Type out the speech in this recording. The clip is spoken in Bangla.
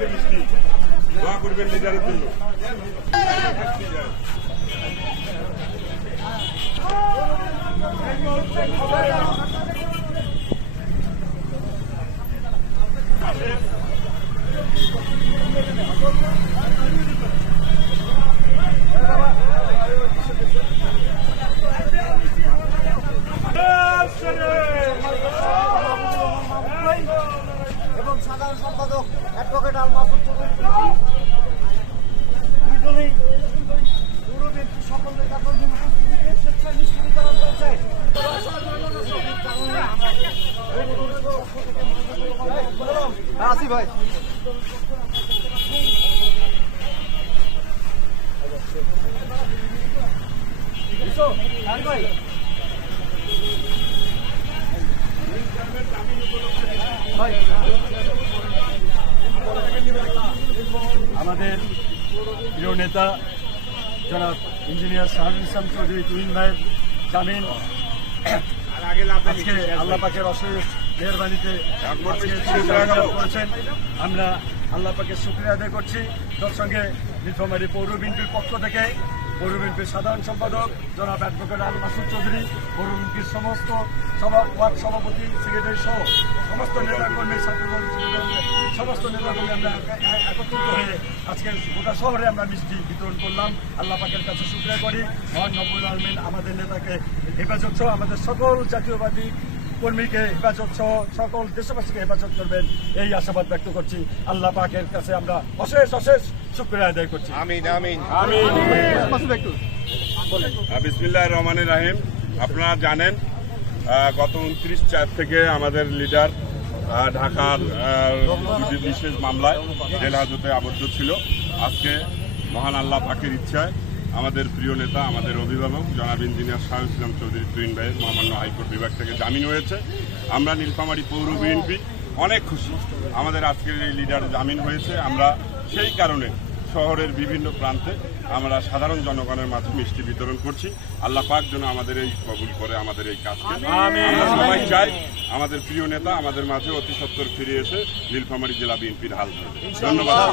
আজকে মিষ্টি দোয়া করবেন লিডারের জন্য। এবং সাধারণ সম্পাদক অ্যাডভোকেট আল মাসুদ চৌধুরী দুজনেই পৌর বিএনপির সকল নেতাকর্মী উপস্থিতিতে স্বেচ্ছায় মিষ্টি বিতরণ করেছে। আসি ভাই ভাই আমাদের প্রিয় নেতা জনাব ইঞ্জিনিয়ার শাহরুল ইসলাম চৌধুরী তুহিন ভাইয়ের জামিন আজকে আল্লাহ পাকের অশেষ মেহরবানিতে করেছেন। আমরা আল্লাহ পাকের শুকরিয়া আদায় করছি। তার সঙ্গে নীলফামারী পৌর বিএনপির পক্ষ থেকে পৌর বিএনপির সাধারণ সম্পাদক জনাব অ্যাডভোকেট আল মাসুদ চৌধুরী, পৌর বিএনপির সমস্ত ওয়ার্ড সভাপতি, সেক্রেটারি সহ সমস্ত নেতাকর্মী, ছাত্রদল সমস্ত নেতাকর্মী আমরা একত্রিত হয়ে আজকে গোটা শহরে আমরা মিষ্টি বিতরণ করলাম। আল্লাহ পাকের কাছে শুকরিয়া করি। মহান রব্বুল আলামিন আমাদের নেতাকে হেফাজত সহ আমাদের সকল জাতীয়বাদী কর্মীকে হেফাজত সহ সকল দেশবাসীকে হেফাজত করবেন এই আশাবাদ ব্যক্ত করছি। আল্লাহ পাকের কাছে আমরা অশেষ অশেষ শুকরিয়া আদায় করছি। আমিন আমিন আমিন। বিসমিল্লাহির রহমানির রহিম। আপনারা জানেন গত 29/4 থেকে আমাদের লিডার ঢাকার দুটি বিশেষ মামলায় জেল হাজতে আবদ্ধ ছিল। আজকে মহান আল্লাহ পাকের ইচ্ছায় আমাদের প্রিয় নেতা, আমাদের অভিভাবক জনাব ইঞ্জিনিয়ার শাহরুল ইসলাম চৌধুরী তুহিন ভাইয়ের মহামান্য হাইকোর্ট বিভাগ থেকে জামিন হয়েছে। আমরা নীলফামারী পৌর বিএনপি অনেক খুশি আমাদের আজকের এই লিডার জামিন হয়েছে। আমরা সেই কারণে শহরের বিভিন্ন প্রান্তে আমরা সাধারণ জনগণের মাঝে মিষ্টি বিতরণ করছি। আল্লাহ পাক যেন আমাদের এই কবুল করে আমাদের এই কাজকে। আমরা সবাই চাই আমাদের প্রিয় নেতা আমাদের মাঝে অতি সত্বর ফিরে এসে নীলফামারী জেলা বিএনপির হাল ধরবে। ধন্যবাদ।